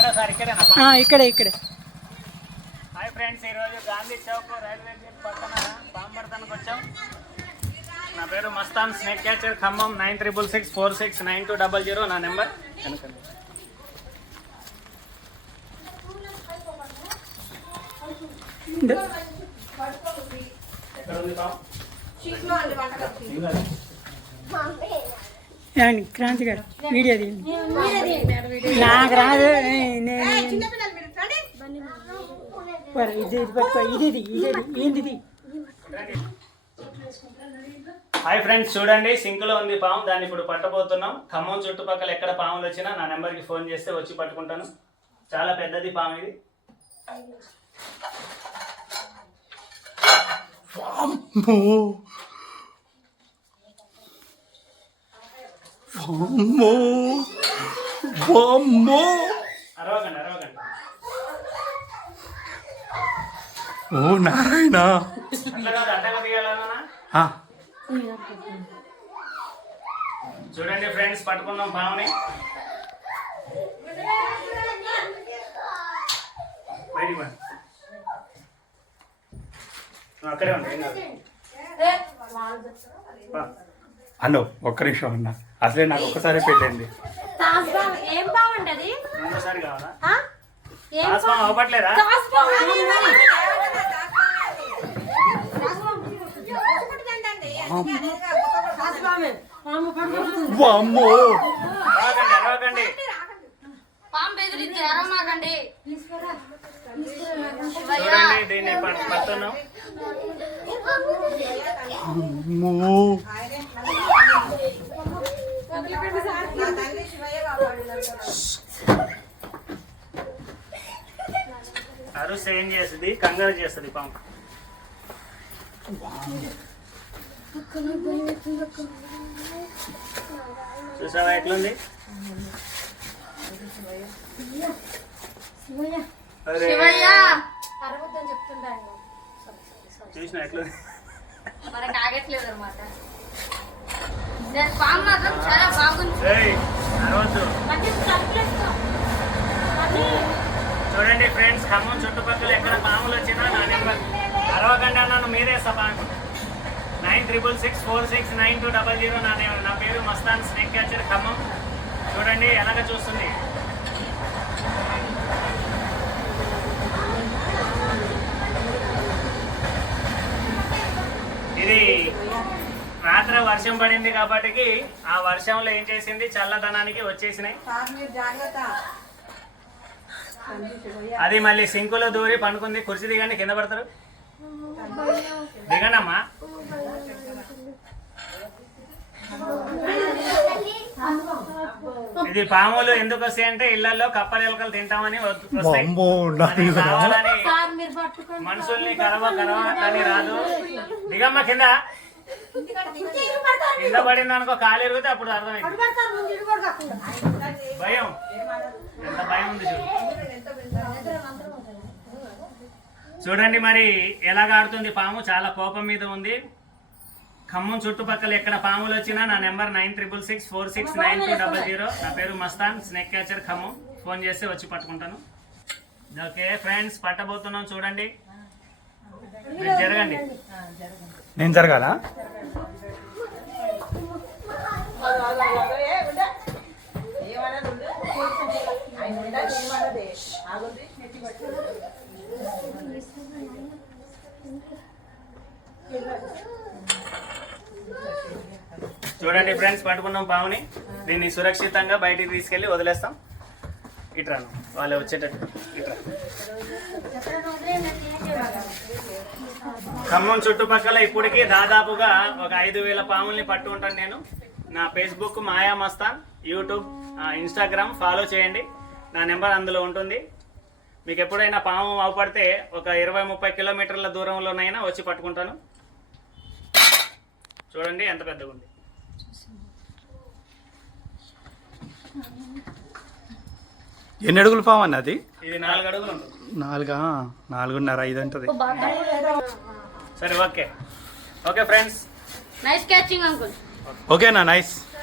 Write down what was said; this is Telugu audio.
ఇక్కడే ఇక్కడే. హాయ్ ఫ్రెండ్స్, ఈరోజు గాంధీ చౌక్ రైల్వే గేట్ పక్కన పాంబర్తనకు వచ్చాం. నా పేరు మస్తాన్, స్నేక్ క్యాచర్, ఖమ్మం 9666469200 నా నెంబర్. క్రాంతి గారు వీడియో తీయండి. నాకు రాదు. ఏంటిది? హాయ్ ఫ్రెండ్స్, చూడండి సింక్లో ఉంది పాము. దాన్ని ఇప్పుడు పట్టబోతున్నాం. ఖమ్మం చుట్టుపక్కల ఎక్కడ పాములు వచ్చినా నా నెంబర్కి ఫోన్ చేస్తే వచ్చి పట్టుకుంటాను. చాలా పెద్దది పాము ఇది. అరవకండి అరవకండి. ఓ నారాయణ, చూడండి ఫ్రెండ్స్, పట్టుకున్నాం పాముని. అక్కడే ఉంది. అన్న ఒక్క నిమిషం అన్న, అసలే నాకు ఒక్కసారి పెళ్ళింది. రెండోసారి కావాలా? అవ్వట్లేదా? అరవకండి. చూడండి, దీన్ని పడుతున్నాం. అరుసు ఏం చేస్తుంది? కంగారు చేస్తుంది పాము. చూసావా ఎట్లుంది? చూసిన ఎట్లుంది? చూడండి ఫ్రెండ్స్, ఖమ్మం చుట్టుపక్కల ఎక్కడ పాములు వచ్చినా నా నెంబర్. అరవకండి అన్నాను, మీరే పాము. 9666469200 నా పేరు మస్తాన్, స్నేక్ క్యాచర్, ఖమ్మం. చూడండి ఎలాగ చూస్తుంది. ఇది రాత్రి వర్షం పడింది కాబట్టి ఆ వర్షంలో ఏం చేసింది, చల్లదనానికి వచ్చేసినాయి. అది మళ్ళీ సింకులో దూరి పండుకుంది. కుర్చీ దిగండి, కింద పడతారు. దిగండి అమ్మా. ఇది పాములు ఎందుకు వస్తాయంటే ఇళ్లలో కప్పలు ఎలకలు తింటామని వస్తాయి. కావాలని మనుషుల్ని కరవ కానీ రాదు. దిగమ్మ కింద. కింద పడింది అనుకో, కాలు ఎరిగితే అప్పుడు అర్థమైంది. భయం, ఎంత భయం ఉంది చూడండి. మరి ఎలాగ ఆడుతుంది పాము, చాలా కోపం మీద ఉంది. ఖమ్మం చుట్టుపక్కల ఎక్కడ పాములు వచ్చినా నా నెంబర్ 9666469200. నా పేరు Mastan, snake catcher, Khammam. Phone చేస్తే వచ్చి పట్టుకుంటాను. Okay friends, పట్టబోతున్నాం. చూడండి, మీరు జరగండి. నేను జరగాలా? చూడండి ఫ్రెండ్స్, పట్టుకున్నాం పాముని. దీన్ని సురక్షితంగా బయటికి తీసుకెళ్లి వదిలేస్తాం. ఇట్రాను వాళ్ళు వచ్చేటట్టు. ఇట్రా. ఖమ్మం చుట్టుపక్కల ఇప్పటికీ దాదాపుగా ఒక 5000 పాముల్ని పట్టు ఉంటాను నేను. నా ఫేస్బుక్ మాయా మస్తాన్, యూట్యూబ్, ఇన్స్టాగ్రామ్ ఫాలో చేయండి. నా నెంబర్ అందులో ఉంటుంది. మీకు ఎప్పుడైనా పాము అవపడితే ఒక 20-30 కిలోమీటర్ల దూరంలోనైనా వచ్చి పట్టుకుంటాను. చూడండి ఎంత పెద్దగా ఉంది. ఎన్ని అడుగులు పాము అన్నది? ఇది 4 అడుగులు ఉంటుంది. 4.5 ఉంటుంది. సరే, okay okay friends. Nice catching uncle. ఓకేనా? నైస్.